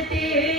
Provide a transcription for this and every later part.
ते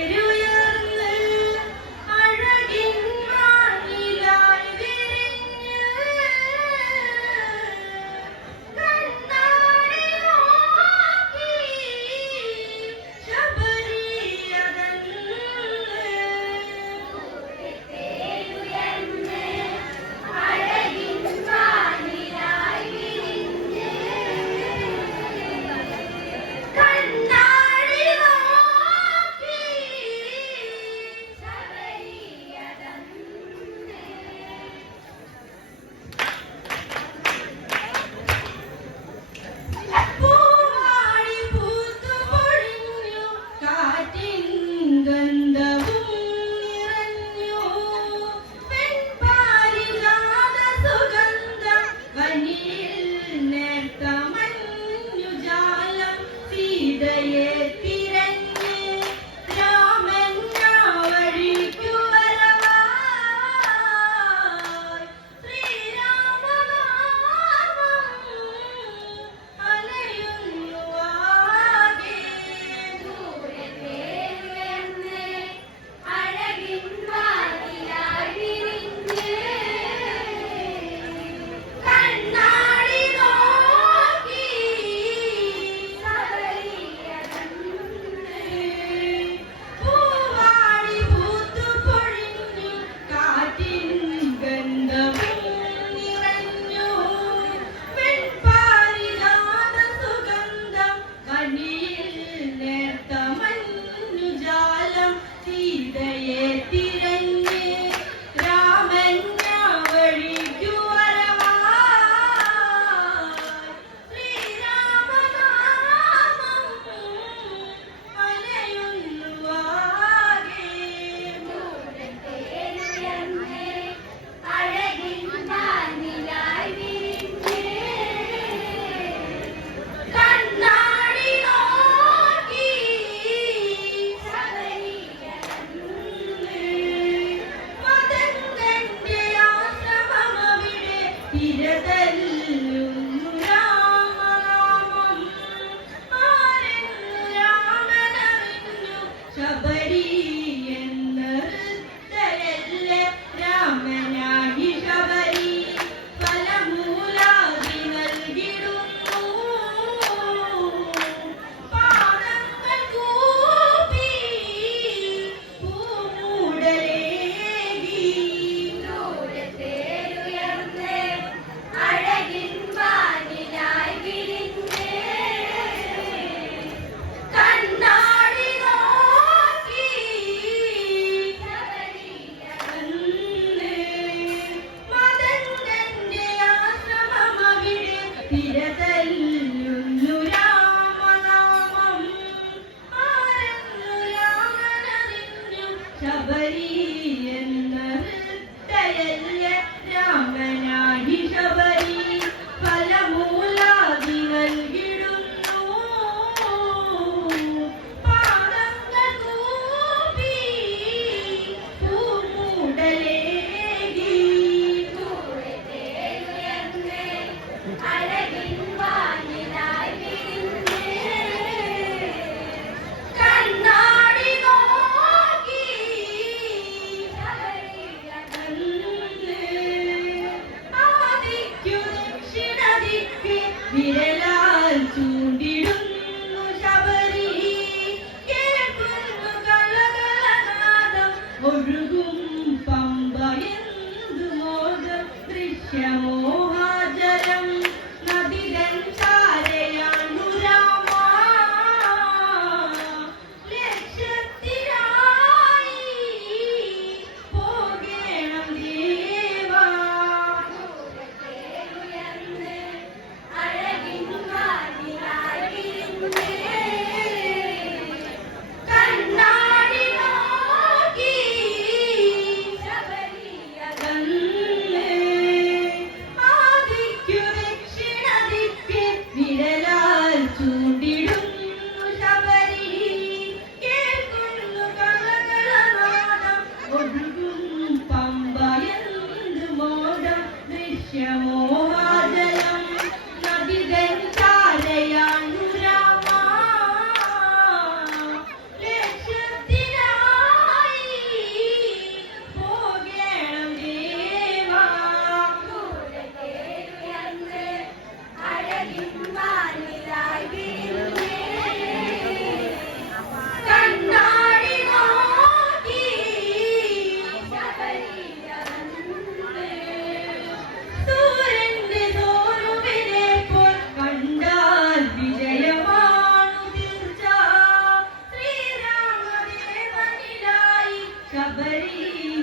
ফিরে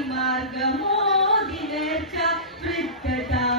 മാർഗമോ ദിനേച്ച വൃത്തതാ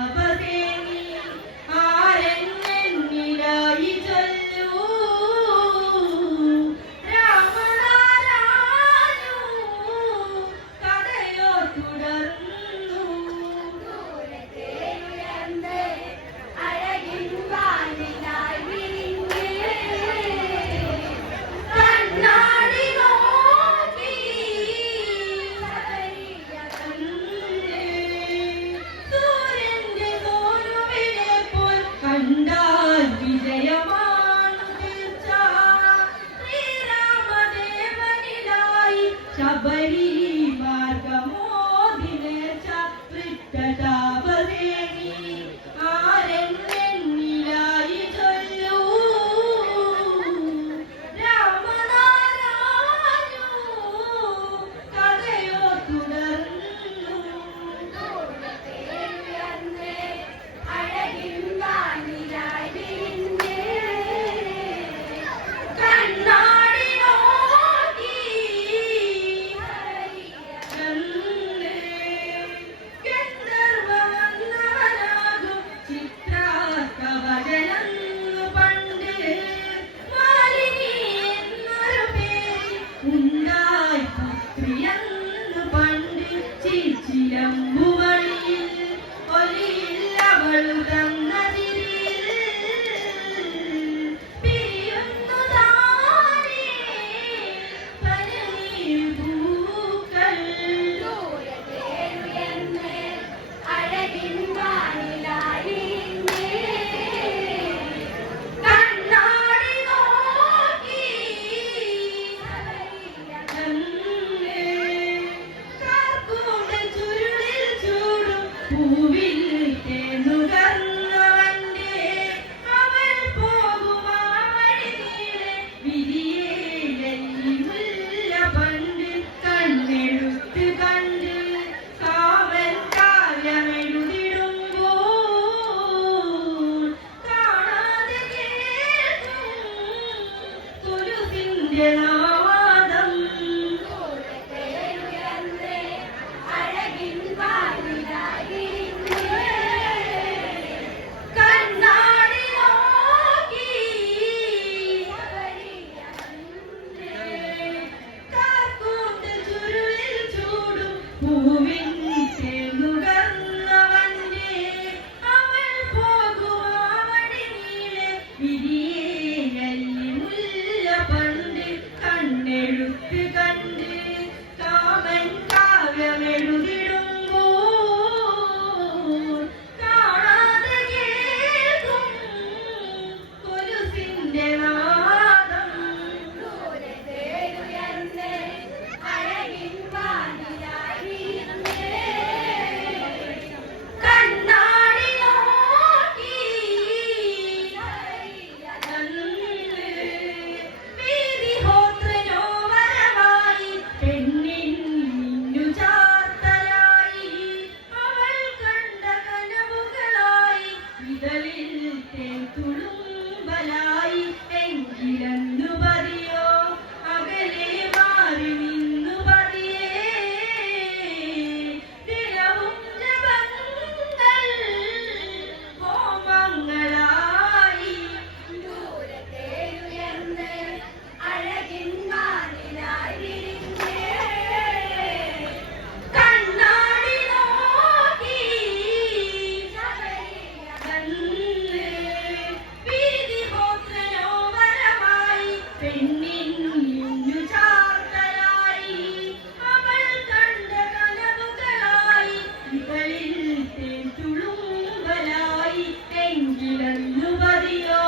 തേൻ തുളുമ്പലായി എങ്കിലെന്നു പതിയോ